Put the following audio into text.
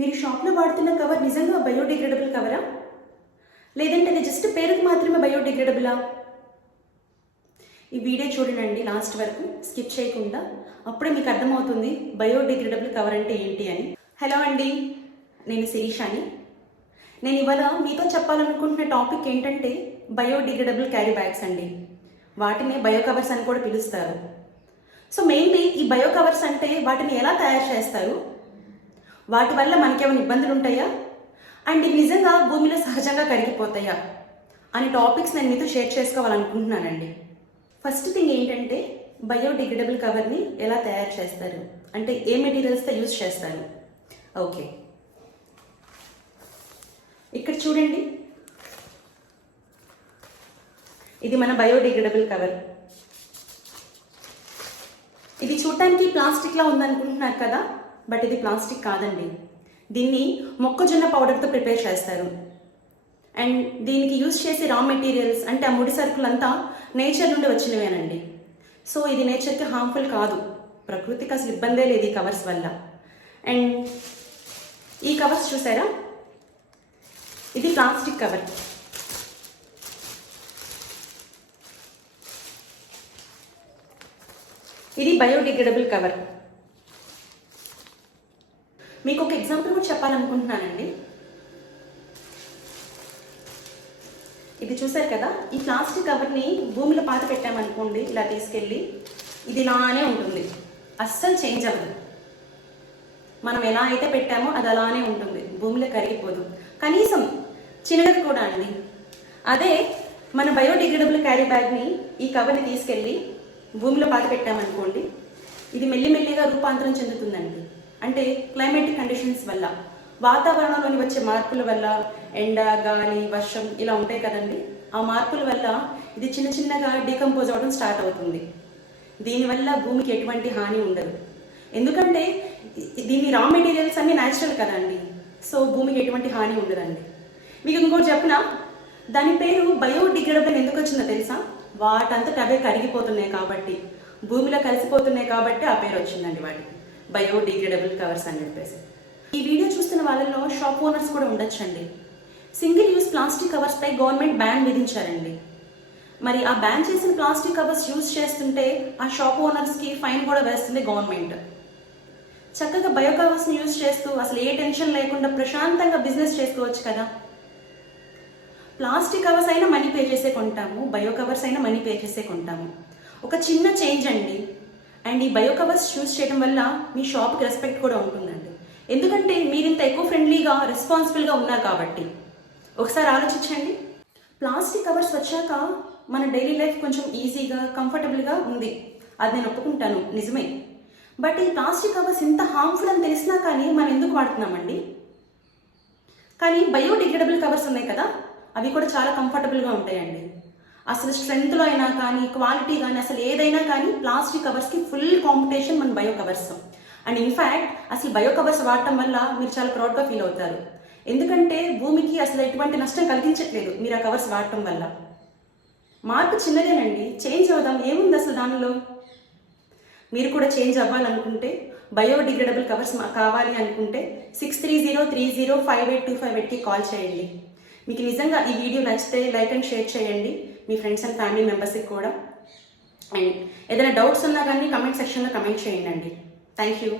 మీరు షాప్లో వాడుతున్న కవర్ నిజంగా బయోడిగ్రేడబుల్ కవరా, లేదంటే అది జస్ట్ పేరుకు మాత్రమే బయోడిగ్రేడబులా? ఈ వీడియో చూడండి లాస్ట్ వరకు స్కిప్ చేయకుండా, అప్పుడే మీకు అర్థమవుతుంది బయోడిగ్రేడబుల్ కవర్ అంటే ఏంటి అని. హలో అండి, నేను శిరీషాని. నేను ఇవాళ మీతో చెప్పాలనుకుంటున్న టాపిక్ ఏంటంటే బయోడిగ్రేడబుల్ క్యారీ బ్యాగ్స్ అండి. వాటిని బయో కవర్స్ అని కూడా పిలుస్తారు. సో మెయిన్లీ ఈ బయో కవర్స్ అంటే వాటిని ఎలా తయారు చేస్తారు, వాటి వల్ల మనకేమైనా ఇబ్బందులు ఉంటాయా, అండ్ ఇవి నిజంగా భూమిలో సహజంగా కరిగిపోతాయా అనే టాపిక్స్ నేను మీతో షేర్ చేసుకోవాలనుకుంటున్నానండి. ఫస్ట్ థింగ్ ఏంటంటే బయోడిగ్రేడబుల్ కవర్ని ఎలా తయారు చేస్తారు, అంటే ఏ మెటీరియల్స్తో యూజ్ చేస్తారు. ఓకే, ఇక్కడ చూడండి, ఇది మన బయోడిగ్రేడబుల్ కవర్. ఇది చూడటానికి ప్లాస్టిక్లా ఉందనుకుంటున్నారు కదా, బట్ ఇది ప్లాస్టిక్ కాదండి. దీన్ని మొక్కజొన్న పౌడర్తో ప్రిపేర్ చేస్తారు. అండ్ దీనికి యూజ్ చేసే రా మెటీరియల్స్ అంటే ఆ ముడి సరుకులంతా నేచర్ నుండి వచ్చినవేనండి. సో ఇది నేచర్కి హార్మ్ఫుల్ కాదు, ప్రకృతికి అసలు ఇబ్బందే లేదు ఈ కవర్స్ వల్ల. అండ్ ఈ కవర్స్ చూసారా, ఇది ప్లాస్టిక్ కవర్. ఇది బయోడిగ్రేడబుల్ కవర్. మీకు ఒక ఎగ్జాంపుల్ కూడా చెప్పాలనుకుంటున్నానండి. ఇది చూసారు కదా, ఈ ప్లాస్టిక్ కవర్ని భూమిలో పాత పెట్టామనుకోండి, ఇలా తీసుకెళ్ళి ఇది ఇలానే ఉంటుంది, అస్సలు చేంజ్ అవ్వదు. మనం ఎలా అయితే పెట్టామో అది అలానే ఉంటుంది, భూమిలో కరిగిపోదు, కనీసం చిన్నది కూడా అండి. అదే మన బయోడిగ్రేడబుల్ క్యారీ బ్యాగ్ని ఈ కవర్ని తీసుకెళ్ళి భూమిలో పాత పెట్టామనుకోండి, ఇది మెల్లిమెల్లిగా రూపాంతరం చెందుతుందండి. అంటే క్లైమేటిక్ కండిషన్స్ వల్ల, వాతావరణంలోని వచ్చే మార్పుల వల్ల, ఎండ, గాలి, వర్షం ఇలా ఉంటాయి కదండి, ఆ మార్పుల వల్ల ఇది చిన్న చిన్నగా డీకంపోజ్ అవ్వడం స్టార్ట్ అవుతుంది. దీనివల్ల భూమికి ఎటువంటి హాని ఉండదు, ఎందుకంటే దీని రా మెటీరియల్స్ అన్ని న్యాచురల్ కదండి. సో భూమికి ఎటువంటి హాని ఉండదండి. మీకు ఇంకోటి చెప్పిన, దాని పేరు బయోడిగ్రేడబుల్ ఎందుకు వచ్చిందో తెలుసా? వాటంతట అవే కరిగిపోతున్నాయి కాబట్టి, భూమిలో కలిసిపోతున్నాయి కాబట్టి ఆ పేరు వచ్చిందండి వాటికి, బయోడిగ్రేడబుల్ కవర్స్ అని చెప్పేసి. ఈ వీడియో చూస్తున్న వాళ్ళలో షాప్ ఓనర్స్ కూడా ఉండొచ్చండి. సింగిల్ యూజ్ ప్లాస్టిక్ కవర్స్ పై గవర్నమెంట్ బ్యాన్ విధించారండి. మరి ఆ బ్యాన్ చేసిన ప్లాస్టిక్ కవర్స్ యూజ్ చేస్తుంటే ఆ షాప్ ఓనర్స్కి ఫైన్ కూడా వేస్తుంది గవర్నమెంట్. చక్కగా బయో కవర్స్ని యూజ్ చేస్తూ అసలు ఏ టెన్షన్ లేకుండా ప్రశాంతంగా బిజినెస్ చేసుకోవచ్చు కదా. ప్లాస్టిక్ కవర్స్ అయినా మనీ పే చేసే కొంటాము, బయో కవర్స్ అయినా మనీ పే చేసే కొంటాము. ఒక చిన్న చేంజ్ అండి. అండ్ ఈ బయో కవర్స్ యూజ్ చేయడం వల్ల మీ షాప్కి రెస్పెక్ట్ కూడా ఉంటుందండి, ఎందుకంటే మీరు ఇంత ఎకో ఫ్రెండ్లీగా, రెస్పాన్సిబుల్గా ఉన్నారు కాబట్టి. ఒకసారి ఆలోచించండి, ప్లాస్టిక్ కవర్స్ వచ్చాక మన డైలీ లైఫ్ కొంచెం ఈజీగా, కంఫర్టబుల్గా ఉంది, అది నేను ఒప్పుకుంటాను, నిజమే. బట్ ఈ ప్లాస్టిక్ కవర్స్ ఇంత హార్మ్ఫుల్ అని తెలిసినా కానీ మనం ఎందుకు వాడుతున్నామండి? కానీ బయోడిగ్రేడబుల్ కవర్స్ ఉన్నాయి కదా, అవి కూడా చాలా కంఫర్టబుల్గా ఉంటాయండి. అసలు స్ట్రెంగ్త్లో అయినా కానీ, క్వాలిటీ కానీ, అసలు ఏదైనా కానీ ప్లాస్టిక్ కవర్స్కి ఫుల్ కాంపిటీషన్ మన బయో కవర్స్. అండ్ ఇన్ఫ్యాక్ట్ అసలు బయో కవర్స్ వాడటం వల్ల మీరు చాలా ప్రౌడ్గా ఫీల్ అవుతారు, ఎందుకంటే భూమికి అసలు ఎటువంటి నష్టం కలిగించట్లేదు మీరు ఆ కవర్స్ వాడటం వల్ల. మార్పు చిన్నదేనండి, చేంజ్ అవుదాం, ఏముంది అసలు దానిలో. మీరు కూడా చేంజ్ అవ్వాలనుకుంటే, బయోడిగ్రేడబుల్ కవర్స్ కావాలి అనుకుంటే 6303058258కి కాల్ చేయండి. మీకు నిజంగా ఈ వీడియో నచ్చితే లైక్ అండ్ షేర్ చేయండి మీ ఫ్రెండ్స్ అండ్ ఫ్యామిలీ మెంబర్స్కి కూడా. అండ్ ఏదైనా డౌట్స్ ఉన్నా కానీ కమెంట్ సెక్షన్లో కమెంట్ చేయండి. Thank you.